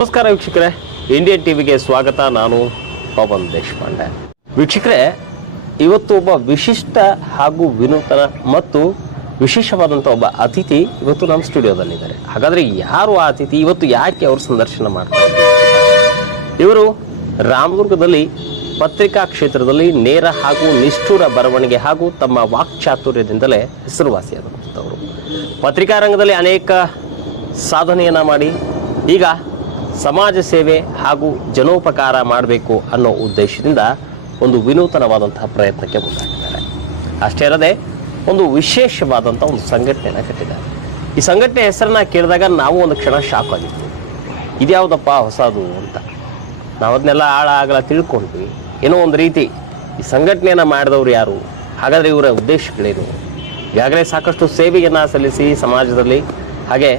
ನಮಸ್ಕಾರ ವೀಕ್ಷಕರೇ. ಇಂಡಿಯನ್ ಟಿವಿಗೆ ಸ್ವಾಗತ. ನಾನು ಪವನ್ ದೇಶಪಾಂಡೆ. ವೀಕ್ಷಕರೇ, ಇವತ್ತು ಒಬ್ಬ ವಿಶಿಷ್ಟ ಹಾಗೂ ವಿನೂತನ ಮತ್ತು ವಿಶೇಷವಾದಂಥ ಒಬ್ಬ ಅತಿಥಿ ಇವತ್ತು ನಮ್ಮ ಸ್ಟುಡಿಯೋದಲ್ಲಿದ್ದಾರೆ. ಹಾಗಾದ್ರೆ ಯಾರು ಆ ಅತಿಥಿ? ಇವತ್ತು ಯಾಕೆ ಅವರು ಸಂದರ್ಶನ ಮಾಡ್ತಾರೆ ಇವರು ರಾಮದುರ್ಗದಲ್ಲಿ ಪತ್ರಿಕಾ ಕ್ಷೇತ್ರದಲ್ಲಿ ನೇರ ಹಾಗೂ ನಿಷ್ಠುರ ಬರವಣಿಗೆ ಹಾಗೂ ತಮ್ಮ ವಾಕ್ಚಾತುರ್ಯದಿಂದಲೇ ಹೆಸರುವಾಸಿಯಾದಂಥವರು. ಪತ್ರಿಕಾ ರಂಗದಲ್ಲಿ ಅನೇಕ ಸಾಧನೆಯನ್ನು ಮಾಡಿ ಈಗ ಸಮಾಜ ಸೇವೆ ಹಾಗೂ ಜನೋಪಕಾರ ಮಾಡಬೇಕು ಅನ್ನೋ ಉದ್ದೇಶದಿಂದ ಒಂದು ವಿನೂತನವಾದಂತಹ ಪ್ರಯತ್ನಕ್ಕೆ ಮುಂದಾಗಿದ್ದಾರೆ. ಅಷ್ಟೇ ಅಲ್ಲದೆ ಒಂದು ವಿಶೇಷವಾದಂಥ ಒಂದು ಸಂಘಟನೆಯನ್ನು ಕಟ್ಟಿದ್ದಾರೆ. ಈ ಸಂಘಟನೆ ಹೆಸರನ್ನ ಕೇಳಿದಾಗ ನಾವು ಒಂದು ಕ್ಷಣ ಶಾಕ್ ಆಗಿದ್ವಿ. ಇದ್ಯಾವುದಪ್ಪ ಹೊಸದು ಅಂತ. ನಾವು ಅದನ್ನೆಲ್ಲ ಆಳ ಆಗಲ ತಿಳ್ಕೊಂಡ್ವಿ. ಏನೋ ಒಂದು ರೀತಿ ಈ ಸಂಘಟನೆಯನ್ನು ಮಾಡಿದವರು ಯಾರು? ಹಾಗಾದರೆ ಇವರ ಉದ್ದೇಶಗಳೇನು? ಈಗಾಗಲೇ ಸಾಕಷ್ಟು ಸೇವೆಯನ್ನು ಸಲ್ಲಿಸಿ ಸಮಾಜದಲ್ಲಿ ಹಾಗೆ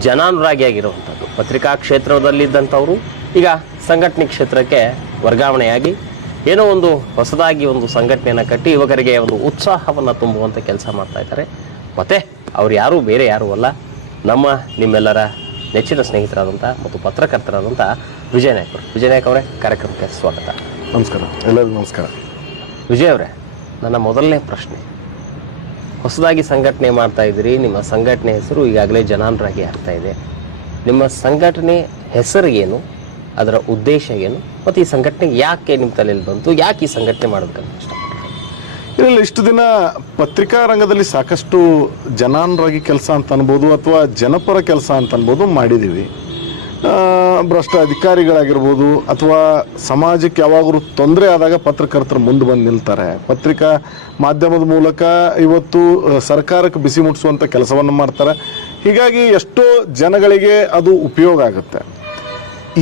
ಜನಾನುರಾಗಿಯಾಗಿರುವಂಥದ್ದು. ಪತ್ರಿಕಾ ಕ್ಷೇತ್ರದಲ್ಲಿದ್ದಂಥವರು. ಈಗ ಸಂಘಟನೆ ಕ್ಷೇತ್ರಕ್ಕೆ ವರ್ಗಾವಣೆಯಾಗಿ ಏನೋ ಒಂದು ಹೊಸದಾಗಿ ಒಂದು ಸಂಘಟನೆಯನ್ನು ಕಟ್ಟಿ ಯುವಕರಿಗೆ ಒಂದು ಉತ್ಸಾಹವನ್ನು ತುಂಬುವಂಥ ಕೆಲಸ ಮಾಡ್ತಾ ಇದ್ದಾರೆ. ಮತ್ತೆ ಅವ್ರು ಯಾರೂ ಬೇರೆ ಯಾರೂ ಅಲ್ಲ. ನಮ್ಮ ನಿಮ್ಮೆಲ್ಲರ ನೆಚ್ಚಿನ ಸ್ನೇಹಿತರಾದಂಥ ಮತ್ತು ಪತ್ರಕರ್ತರಾದಂಥ ವಿಜಯ ನಾಯ್ಕ ಅವರು. ವಿಜಯ ನಾಯ್ಕ ಅವರೇ ಕಾರ್ಯಕ್ರಮಕ್ಕೆ ಸ್ವಾಗತ. ನಮಸ್ಕಾರ. ಎಲ್ಲರಿಗೂ ನಮಸ್ಕಾರ. ವಿಜಯ್ ಅವರೇ ನನ್ನ ಮೊದಲನೇ ಪ್ರಶ್ನೆ. ಹೊಸದಾಗಿ ಸಂಘಟನೆ ಮಾಡ್ತಾ ಇದ್ದೀರಿ. ನಿಮ್ಮ ಸಂಘಟನೆ ಹೆಸರು ಈಗಾಗಲೇ ಜನಾನರಾಗಿ ಆಗ್ತಾ ಇದೆ. ನಿಮ್ಮ ಸಂಘಟನೆ ಹೆಸರು ಏನು ಅದರ ಉದ್ದೇಶ ಏನು, ಮತ್ತು ಈ ಸಂಘಟನೆ ಯಾಕೆ ನಿಮ್ಮ ತಲೆಯಲ್ಲಿ ಬಂತು, ಯಾಕೆ ಈ ಸಂಘಟನೆ ಮಾಡಬೇಕಂತ ಇಷ್ಟ? ಇಷ್ಟು ದಿನ ಪತ್ರಿಕಾ ರಂಗದಲ್ಲಿ ಸಾಕಷ್ಟು ಜನಾನುರಾಗಿ ಕೆಲಸ ಅಂತ ಅನ್ಬೋದು ಅಥವಾ ಜನಪರ ಕೆಲಸ ಅಂತ ಅನ್ಬೋದು ಮಾಡಿದ್ದೀವಿ. ಭ್ರಷ್ಟ ಅಧಿಕಾರಿಗಳಾಗಿರ್ಬೋದು ಅಥವಾ ಸಮಾಜಕ್ಕೆ ಯಾವಾಗಲೂ ತೊಂದರೆ ಆದಾಗ ಪತ್ರಕರ್ತರು ಮುಂದೆ ಬಂದು ನಿಲ್ತಾರೆ. ಪತ್ರಿಕಾ ಮಾಧ್ಯಮದ ಮೂಲಕ ಇವತ್ತು ಸರ್ಕಾರಕ್ಕೆ ಬಿಸಿ ಮುಟ್ಟಿಸುವಂಥ ಕೆಲಸವನ್ನು ಮಾಡ್ತಾರೆ. ಹೀಗಾಗಿ ಎಷ್ಟೋ ಜನಗಳಿಗೆ ಅದು ಉಪಯೋಗ ಆಗುತ್ತೆ.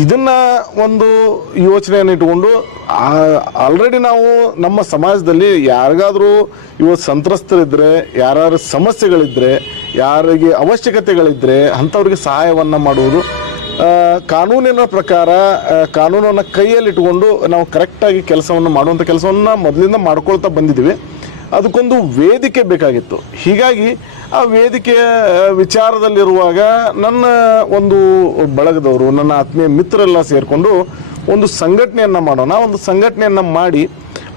ಇದನ್ನು ಒಂದು ಯೋಚನೆಯನ್ನು ಇಟ್ಕೊಂಡು ಆಲ್ರೆಡಿ ನಾವು ನಮ್ಮ ಸಮಾಜದಲ್ಲಿ ಯಾರಿಗಾದರೂ ಇವತ್ತು ಸಂತ್ರಸ್ತರಿದ್ದರೆ ಯಾರು ಸಮಸ್ಯೆಗಳಿದ್ದರೆ ಯಾರಿಗೆ ಅವಶ್ಯಕತೆಗಳಿದ್ದರೆ ಅಂಥವ್ರಿಗೆ ಸಹಾಯವನ್ನು ಮಾಡುವುದು ಕಾನೂನಿನ ಪ್ರಕಾರ ಕಾನೂನನ್ನು ಕೈಯಲ್ಲಿಟ್ಟುಕೊಂಡು ನಾವು ಕರೆಕ್ಟಾಗಿ ಕೆಲಸವನ್ನು ಮಾಡುವಂಥ ಕೆಲಸವನ್ನು ಮೊದಲಿಂದ ಮಾಡ್ಕೊಳ್ತಾ ಬಂದಿದ್ದೀವಿ. ಅದಕ್ಕೊಂದು ವೇದಿಕೆ ಬೇಕಾಗಿತ್ತು. ಹೀಗಾಗಿ ಆ ವೇದಿಕೆಯ ವಿಚಾರದಲ್ಲಿರುವಾಗ ನನ್ನ ಒಂದು ಬಳಗದವರು, ನನ್ನ ಆತ್ಮೀಯ ಮಿತ್ರರೆಲ್ಲ ಸೇರಿಕೊಂಡು ಒಂದು ಸಂಘಟನೆಯನ್ನು ಮಾಡೋಣ, ಒಂದು ಸಂಘಟನೆಯನ್ನು ಮಾಡಿ,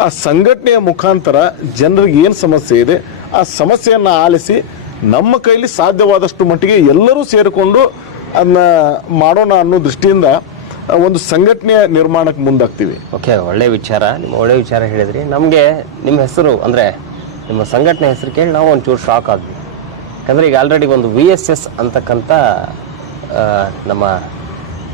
ಆ ಸಂಘಟನೆಯ ಮುಖಾಂತರ ಜನರಿಗೆ ಏನು ಸಮಸ್ಯೆ ಇದೆ, ಆ ಸಮಸ್ಯೆಯನ್ನು ಆಲಿಸಿ ನಮ್ಮ ಕೈಲಿ ಸಾಧ್ಯವಾದಷ್ಟು ಮಟ್ಟಿಗೆ ಎಲ್ಲರೂ ಸೇರಿಕೊಂಡು ಅದನ್ನ ಮಾಡೋಣ ಅನ್ನೋ ದೃಷ್ಟಿಯಿಂದ ಒಂದು ಸಂಘಟನೆಯ ನಿರ್ಮಾಣಕ್ಕೆ ಮುಂದಾಗ್ತೀವಿ. ಓಕೆ ಒಳ್ಳೆ ವಿಚಾರ. ನಿಮ್ಮ ಒಳ್ಳೆ ವಿಚಾರ ಹೇಳಿದ್ರಿ. ನಮಗೆ ನಿಮ್ಮ ಹೆಸರು, ಅಂದರೆ ನಿಮ್ಮ ಸಂಘಟನೆ ಹೆಸರು ಕೇಳಿ ನಾವು ಒಂಚೂರು ಶಾಕ್ ಆದ್ವಿ. ಯಾಕಂದರೆ ಈಗ ಆಲ್ರೆಡಿ ಒಂದು ವಿ ಎಸ್ ಎಸ್ ಅಂತಕ್ಕಂಥ ನಮ್ಮ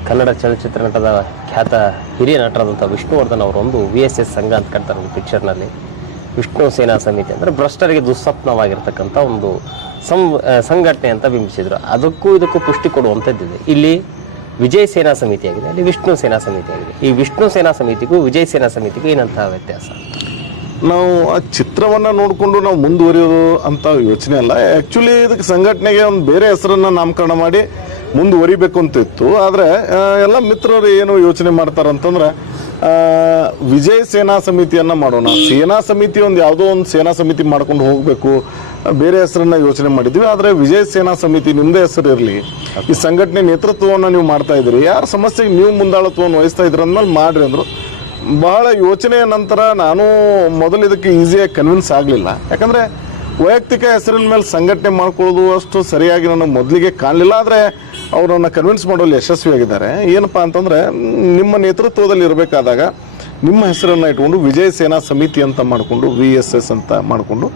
ಕನ್ನಡ ಚಲನಚಿತ್ರ ನಟದ ಖ್ಯಾತ ಹಿರಿಯ ನಟರಾದಂಥ ವಿಷ್ಣುವರ್ಧನ್ ಅವರು ಒಂದು ವಿ ಎಸ್ ಎಸ್ ಸಂಘ ಅಂತ ಕಟ್ತಾರೆ ಒಂದು ಪಿಕ್ಚರ್ನಲ್ಲಿ ವಿಷ್ಣು ಸೇನಾ ಸಮಿತಿ, ಅಂದರೆ ಭ್ರಷ್ಟರಿಗೆ ದುಸ್ವಪ್ನವಾಗಿರ್ತಕ್ಕಂಥ ಒಂದು ಸಂ ಸಂಘಟನೆ ಅಂತ ಬಿಂಬಿಸಿದ್ರು. ಅದಕ್ಕೂ ಇದಕ್ಕೂ ಪುಷ್ಟಿ ಕೊಡುವಂಥದ್ದಿದೆ. ಇಲ್ಲಿ ವಿಜಯ ಸೇನಾ ಸಮಿತಿ ಆಗಿದೆ, ಅಲ್ಲಿ ವಿಷ್ಣು ಸೇನಾ ಸಮಿತಿ ಆಗಿದೆ. ಈ ವಿಷ್ಣು ಸೇನಾ ಸಮಿತಿಗೂ ವಿಜಯ ಸೇನಾ ಸಮಿತಿಗೂ ಏನಂತಹ ವ್ಯತ್ಯಾಸ? ನಾವು ಆ ಚಿತ್ರವನ್ನು ನೋಡಿಕೊಂಡು ನಾವು ಮುಂದುವರಿಯೋದು ಅಂತ ಯೋಚನೆ ಅಲ್ಲ. ಆ್ಯಕ್ಚುಲಿ ಇದಕ್ಕೆ ಸಂಘಟನೆಗೆ ಒಂದು ಬೇರೆ ಹೆಸರನ್ನು ನಾಮಕರಣ ಮಾಡಿ ಮುಂದುವರಿಬೇಕು ಅಂತ ಇತ್ತು. ಆದರೆ ಎಲ್ಲ ಮಿತ್ರರು ಏನು ಯೋಚನೆ ಮಾಡ್ತಾರಂತಂದ್ರೆ ವಿಜಯ್ ಸೇನಾ ಸಮಿತಿಯನ್ನು ಮಾಡೋಣ. ಸೇನಾ ಸಮಿತಿ ಒಂದು ಯಾವುದೋ ಒಂದು ಸೇನಾ ಸಮಿತಿ ಮಾಡ್ಕೊಂಡು ಹೋಗಬೇಕು. ಬೇರೆ ಹೆಸರನ್ನ ಯೋಚನೆ ಮಾಡಿದ್ವಿ. ಆದರೆ ವಿಜಯ್ ಸೇನಾ ಸಮಿತಿ ನಿಮ್ಮದೇ ಹೆಸರು ಇರಲಿ. ಈ ಸಂಘಟನೆ ನೇತೃತ್ವವನ್ನು ನೀವು ಮಾಡ್ತಾ ಇದ್ದೀರಿ. ಯಾರ ಸಮಸ್ಯೆಗೆ ನೀವು ಮುಂದಾಳತ್ವವನ್ನು ವಹಿಸ್ತಾ ಇದ್ದೀರಿ ಅಂದ್ಮೇಲೆ ಮಾಡಿರಿ ಅಂದರು. ಬಹಳ ಯೋಚನೆಯ ನಂತರ ನಾನು ಮೊದಲು ಇದಕ್ಕೆ ಈಸಿಯಾಗಿ ಕನ್ವಿನ್ಸ್ ಆಗಲಿಲ್ಲ. ಯಾಕಂದರೆ ವೈಯಕ್ತಿಕ ಹೆಸರಿನ ಮೇಲೆ ಸಂಘಟನೆ ಮಾಡ್ಕೊಳ್ಳೋದು ಅಷ್ಟು ಸರಿಯಾಗಿ ನನಗೆ ಮೊದಲಿಗೆ ಕಾಣಲಿಲ್ಲ. ಆದರೆ ಅವರನ್ನು ಕನ್ವಿನ್ಸ್ ಮಾಡೋಲ್ಲಿ ಯಶಸ್ವಿಯಾಗಿದ್ದಾರೆ. ಏನಪ್ಪ ಅಂತಂದರೆ, ನಿಮ್ಮ ನೇತೃತ್ವದಲ್ಲಿ ಇರಬೇಕಾದಾಗ, ನಿಮ್ಮ ಹೆಸರನ್ನು ಇಟ್ಕೊಂಡು ವಿಜಯ ಸೇನಾ ಸಮಿತಿ ಅಂತ ಮಾಡಿಕೊಂಡು ವಿ ಎಸ್ ಎಸ್ ಅಂತ ಮಾಡಿಕೊಂಡು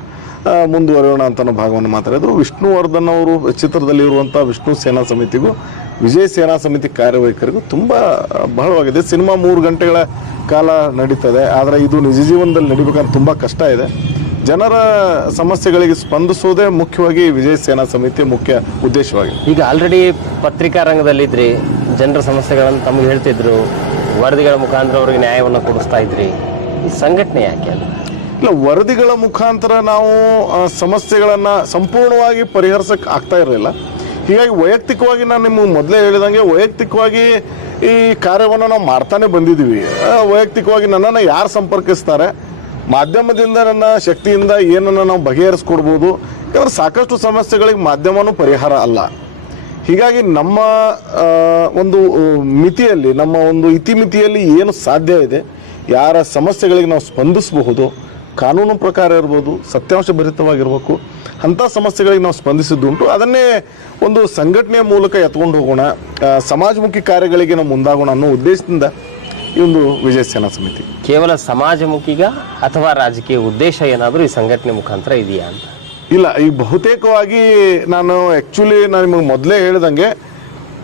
ಮುಂದುವರಿಯೋಣ ಅಂತ ಭಾಗವನ್ನು ಮಾತಾಡಿದ್ರು ವಿಷ್ಣುವರ್ಧನ್ ಅವರು ಚಿತ್ರದಲ್ಲಿ ಇರುವಂಥ ವಿಷ್ಣು ಸೇನಾ ಸಮಿತಿಗೂ, ವಿಜಯ ಸೇನಾ ಸಮಿತಿ ಕಾರ್ಯವೈಖರಿಗೂ ತುಂಬ ಬಹಳವಾಗಿದೆ. ಸಿನಿಮಾ ಮೂರು ಗಂಟೆಗಳ ಕಾಲ ನಡೀತದೆ. ಆದರೆ ಇದು ನಿಜ ಜೀವನದಲ್ಲಿ ನಡಿಬೇಕಂತ ತುಂಬ ಕಷ್ಟ ಇದೆ. ಜನರ ಸಮಸ್ಯೆಗಳಿಗೆ ಸ್ಪಂದಿಸುವುದೇ ಮುಖ್ಯವಾಗಿ ವಿಜಯ ಸೇನಾ ಸಮಿತಿಯ ಮುಖ್ಯ ಉದ್ದೇಶವಾಗಿದೆ. ಈಗ ಆಲ್ರೆಡಿ ಪತ್ರಿಕಾ ರಂಗದಲ್ಲಿದ್ರಿ ಜನರ ಸಮಸ್ಯೆಗಳನ್ನು ತಮಗೆ ಹೇಳ್ತಿದ್ರು ವರದಿಗಳ ಮುಖಾಂತರ ಅವರಿಗೆ ನ್ಯಾಯವನ್ನು ಕೊಡಿಸ್ತಾ ಇದ್ರಿ. ಈ ಸಂಘಟನೆ ಯಾಕೆ ಅಲ್ಲ ಇಲ್ಲ ವರದಿಗಳ ಮುಖಾಂತರ ನಾವು ಸಮಸ್ಯೆಗಳನ್ನು ಸಮಸ್ಯೆಗಳನ್ನ ಸಂಪೂರ್ಣವಾಗಿ ಪರಿಹರಿಸಕ್ಕೆ ಆಗ್ತಾ ಇರಲಿಲ್ಲ. ಹೀಗಾಗಿ ವೈಯಕ್ತಿಕವಾಗಿ ನಾನು ನಿಮಗೆ ಮೊದಲೇ ಹೇಳಿದಂಗೆ ವೈಯಕ್ತಿಕವಾಗಿ ಈ ಕಾರ್ಯವನ್ನು ನಾವು ಮಾಡ್ತಾನೆ ಬಂದಿದ್ದೀವಿ. ಆ, ವೈಯಕ್ತಿಕವಾಗಿ ನನ್ನನ್ನು ಯಾರು ಸಂಪರ್ಕಿಸ್ತಾರೆ? ಮಾಧ್ಯಮದಿಂದ ನನ್ನ ಶಕ್ತಿಯಿಂದ ಏನನ್ನು ನಾವು ಬಗೆಹರಿಸ್ಕೊಡ್ಬೋದು ಯಾಕಂದ್ರೆ ಸಾಕಷ್ಟು ಸಮಸ್ಯೆಗಳಿಗೆ ಮಾಧ್ಯಮನೂ ಪರಿಹಾರ ಅಲ್ಲ. ಹೀಗಾಗಿ ನಮ್ಮ ಒಂದು ಮಿತಿಯಲ್ಲಿ, ನಮ್ಮ ಒಂದು ಇತಿಮಿತಿಯಲ್ಲಿ ಏನು ಸಾಧ್ಯ ಇದೆ, ಯಾರ ಸಮಸ್ಯೆಗಳಿಗೆ ನಾವು ಸ್ಪಂದಿಸಬಹುದು, ಕಾನೂನು ಪ್ರಕಾರ ಇರ್ಬೋದು, ಸತ್ಯಾಂಶ ಭರಿತವಾಗಿರ್ಬೇಕು, ಅಂಥ ಸಮಸ್ಯೆಗಳಿಗೆ ನಾವು ಸ್ಪಂದಿಸಿದ್ದುಂಟು ಅದನ್ನೇ ಒಂದು ಸಂಘಟನೆಯ ಮೂಲಕ ಎತ್ಕೊಂಡು ಹೋಗೋಣ ಸಮಾಜಮುಖಿ ಕಾರ್ಯಗಳಿಗೆ ನಾವು ಮುಂದಾಗೋಣ ಅನ್ನೋ ಉದ್ದೇಶದಿಂದ ಈ ಒಂದು ವಿಜಯ ಸೇನಾ ಸಮಿತಿ. ಕೇವಲ ಸಮಾಜಮುಖಿಗ ಅಥವಾ ರಾಜಕೀಯ ಉದ್ದೇಶ ಏನಾದರೂ ಈ ಸಂಘಟನೆ ಮುಖಾಂತರ ಇದೆಯಾ ಅಂತ? ಇಲ್ಲ ಈ ಬಹುತೇಕವಾಗಿ ನಾನು ಆ್ಯಕ್ಚುಲಿ ನಾನು ನಿಮಗೆ ಮೊದಲೇ ಹೇಳಿದಂಗೆ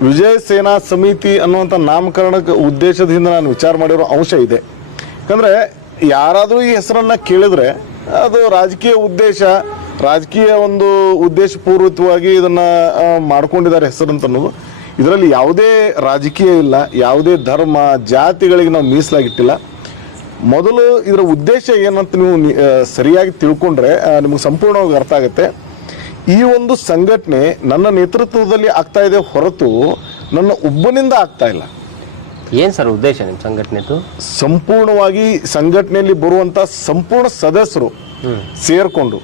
ವಿಜಯ ಸೇನಾ ಸಮಿತಿ ಅನ್ನುವಂಥ ನಾಮಕರಣಕ್ಕೆ ಉದ್ದೇಶದಿಂದ ನಾನು ವಿಚಾರ ಮಾಡಿರೋ ಅಂಶ ಇದೆ. ಯಾಕಂದರೆ ಯಾರಾದರೂ ಈ ಹೆಸರನ್ನು ಕೇಳಿದ್ರೆ ಅದು ರಾಜಕೀಯ ಉದ್ದೇಶ ರಾಜಕೀಯ ಒಂದು ಉದ್ದೇಶಪೂರ್ವಕವಾಗಿ ಇದನ್ನು ಮಾಡ್ಕೊಂಡಿದ್ದಾರೆ ಅಂತ ಅನ್ನೋದು. ಇದರಲ್ಲಿ ಯಾವುದೇ ರಾಜಕೀಯ ಇಲ್ಲ ಯಾವುದೇ ಧರ್ಮ ಜಾತಿಗಳಿಗೆ ನಾವು ಮೀಸಲಾಗಿಟ್ಟಿಲ್ಲ. ಮೊದಲು ಇದರ ಉದ್ದೇಶ ಏನಂತ ನೀವು ಸರಿಯಾಗಿ ತಿಳ್ಕೊಂಡ್ರೆ ನಿಮಗೆ ಸಂಪೂರ್ಣವಾಗಿ ಅರ್ಥ ಆಗುತ್ತೆ. ಈ ಒಂದು ಸಂಘಟನೆ ನನ್ನ ನೇತೃತ್ವದಲ್ಲಿ ಆಗ್ತಾ ಇದೆ ಹೊರತು ನನ್ನ ಒಬ್ಬನಿಂದ ಆಗ್ತಾ ಇಲ್ಲ. ಏನು ಸರ್ ಉದ್ದೇಶ ನಿಮ್ಮ ಸಂಘಟನೆದು? ಸಂಪೂರ್ಣವಾಗಿ ಸಂಘಟನೆಯಲ್ಲಿ ಬರುವಂತ ಸಂಪೂರ್ಣ ಸದಸ್ಯರು ಸೇರ್ಕೊಂಡು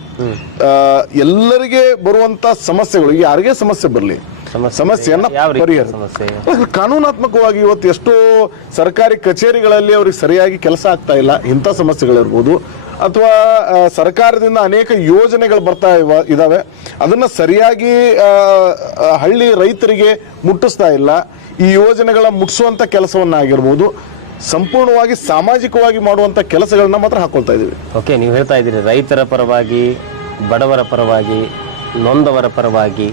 ಎಲ್ಲರಿಗೆ ಬರುವಂತ ಸಮಸ್ಯೆಗಳು ಯಾರಿಗೆ ಸಮಸ್ಯೆ ಬರಲಿ ಸಮಸ್ಯೆಯನ್ನ ಪರಿಹರಿಸ. ಸಮಸ್ಯೆ? ಕಾನೂನಾತ್ಮಕವಾಗಿ ಇವತ್ತು ಎಷ್ಟೋ ಸರ್ಕಾರಿ ಕಚೇರಿಗಳಲ್ಲಿ ಅವ್ರಿಗೆ ಸರಿಯಾಗಿ ಕೆಲಸ ಆಗ್ತಾ ಇಲ್ಲ ಇಂಥ ಸಮಸ್ಯೆಗಳಿರ್ಬೋದು. ಅಥವಾ ಸರ್ಕಾರದಿಂದ ಅನೇಕ ಯೋಜನೆಗಳು ಬರ್ತಾ ಇವ ಇದಾವೆ. ಅದನ್ನ ಸರಿಯಾಗಿ ಹಳ್ಳಿ ರೈತರಿಗೆ ಮುಟ್ಟಿಸ್ತಾ ಇಲ್ಲ. ಈ ಯೋಜನೆಗಳ ಮುಟ್ಟಿಸುವಂತ ಕೆಲಸವನ್ನಾಗಿರ್ಬೋದು. ಸಂಪೂರ್ಣವಾಗಿ ಸಾಮಾಜಿಕವಾಗಿ ಮಾಡುವಂತ ಕೆಲಸಗಳನ್ನ ಮಾತ್ರ ಹಾಕೊಳ್ತಾ ಇದೀವಿ ಓಕೆ ನೀವು ಹೇಳ್ತಾ ಇದ್ದೀರಿ ರೈತರ ಪರವಾಗಿ ಬಡವರ ಪರವಾಗಿ ನೊಂದವರ ಪರವಾಗಿ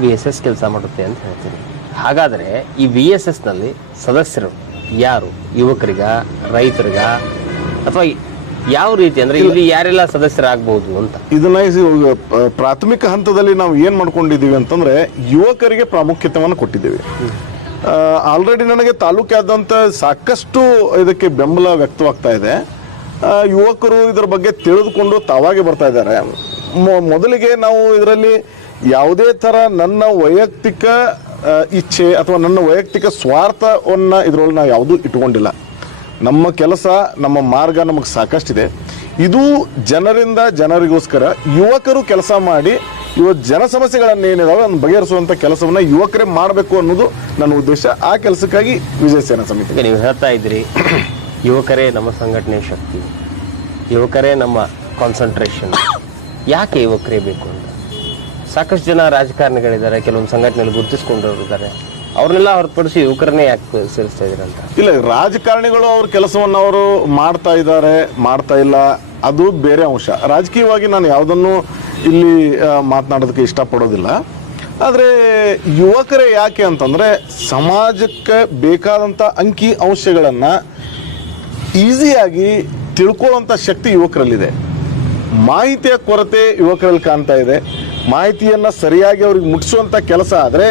ವಿ ಎಸ್ ಎಸ್ ಕೆಲಸ ಮಾಡುತ್ತೆ ಅಂತ ಹೇಳ್ತೀನಿ. ಹಾಗಾದರೆ ಈ ವಿ ಎಸ್ ಎಸ್ನಲ್ಲಿ ಸದಸ್ಯರು ಯಾರು? ಯುವಕರಿಗ ರೈತರಿಗ ಅಥವಾ ಯಾವ ರೀತಿ ಅಂದರೆ ಇಲ್ಲಿ ಯಾರೆಲ್ಲ ಸದಸ್ಯರಾಗಬಹುದು ಅಂತ? ಇದನ್ನ ಇದು ಪ್ರಾಥಮಿಕ ಹಂತದಲ್ಲಿ ನಾವು ಏನು ಮಾಡ್ಕೊಂಡಿದ್ದೀವಿ ಅಂತಂದ್ರೆ ಯುವಕರಿಗೆ ಪ್ರಾಮುಖ್ಯತೆಯನ್ನು ಕೊಟ್ಟಿದ್ದೀವಿ. ಆಲ್ರೆಡಿ ನನಗೆ ತಾಲೂಕಾದಂಥ ಸಾಕಷ್ಟು ಇದಕ್ಕೆ ಬೆಂಬಲ ವ್ಯಕ್ತವಾಗ್ತಾ ಇದೆ. ಯುವಕರು ಇದರ ಬಗ್ಗೆ ತಿಳಿದುಕೊಂಡು ತಾವಾಗೆ ಬರ್ತಾ ಇದ್ದಾರೆ. ಮೊದಲಿಗೆ ನಾವು ಇದರಲ್ಲಿ ಯಾವುದೇ ಥರ ನನ್ನ ವೈಯಕ್ತಿಕ ಇಚ್ಛೆ ಅಥವಾ ನನ್ನ ವೈಯಕ್ತಿಕ ಸ್ವಾರ್ಥವನ್ನ ಇದರೊಳಗೆ ನಾವು ಯಾವುದೂ ಇಟ್ಕೊಂಡಿಲ್ಲ. ನಮ್ಮ ಕೆಲಸ, ನಮ್ಮ ಮಾರ್ಗ ನಮಗೆ ಸಾಕಷ್ಟಿದೆ. ಇದು ಜನರಿಂದ ಜನರಿಗೋಸ್ಕರ ಯುವಕರು ಕೆಲಸ ಮಾಡಿ ಇವ ಜನ ಸಮಸ್ಯೆಗಳನ್ನ ಏನಿದಾವೆ ಅದನ್ನು ಬಗೆಹರಿಸುವಂತ ಕೆಲಸವನ್ನ ಯುವಕರೇ ಮಾಡಬೇಕು ಅನ್ನೋದು ನನ್ನ ಉದ್ದೇಶ. ಆ ಕೆಲಸಕ್ಕಾಗಿ ವಿಜಯ ಸೇನಾ ಸಮಿತಿ. ನೀವು ಹೇಳ್ತಾ ಇದ್ದೀರಿ ಯುವಕರೇ ನಮ್ಮ ಸಂಘಟನೆ ಶಕ್ತಿ, ಯುವಕರೇ ನಮ್ಮ ಕಾನ್ಸಂಟ್ರೇಷನ್ ಯಾಕೆ ಯುವಕರೇ ಬೇಕು ಅಂತ? ಸಾಕಷ್ಟು ಜನ ರಾಜಕಾರಣಿಗಳಿದ್ದಾರೆ, ಕೆಲವೊಂದು ಸಂಘಟನೆಯಲ್ಲಿ ಗುರುತಿಸ್ಕೊಂಡಿದ್ದಾರೆ ಅವ್ರನ್ನೆಲ್ಲ ಹೊರತುಪಡಿಸಿ ಯುವಕರನ್ನೇ ಯಾಕೆ ಸೇರಿಸ್ತಾ ಇದ್ದೀರಂತ ಇಲ್ಲ, ರಾಜಕಾರಣಿಗಳು ಅವ್ರ ಕೆಲಸವನ್ನು ಅವರು ಮಾಡ್ತಾ ಇದ್ದಾರೆ, ಮಾಡ್ತಾ ಇಲ್ಲ, ಅದು ಬೇರೆ ಅಂಶ. ರಾಜಕೀಯವಾಗಿ ನಾನು ಯಾವುದನ್ನು ಇಲ್ಲಿ ಮಾತನಾಡೋದಕ್ಕೆ ಇಷ್ಟಪಡೋದಿಲ್ಲ. ಆದರೆ ಯುವಕರೇ ಯಾಕೆ ಅಂತಂದರೆ ಸಮಾಜಕ್ಕೆ ಬೇಕಾದಂಥ ಅಂಕಿ ಅಂಶಗಳನ್ನು ಈಸಿಯಾಗಿ ತಿಳ್ಕೊಳ್ಳೋಂಥ ಶಕ್ತಿ ಯುವಕರಲ್ಲಿದೆ. ಮಾಹಿತಿಯ ಕೊರತೆ ಯುವಕರಲ್ಲಿ ಕಾಣ್ತಾ ಇದೆ. ಮಾಹಿತಿಯನ್ನು ಸರಿಯಾಗಿ ಅವ್ರಿಗೆ ಮುಟ್ಟಿಸುವಂಥ ಕೆಲಸ ಆದರೆ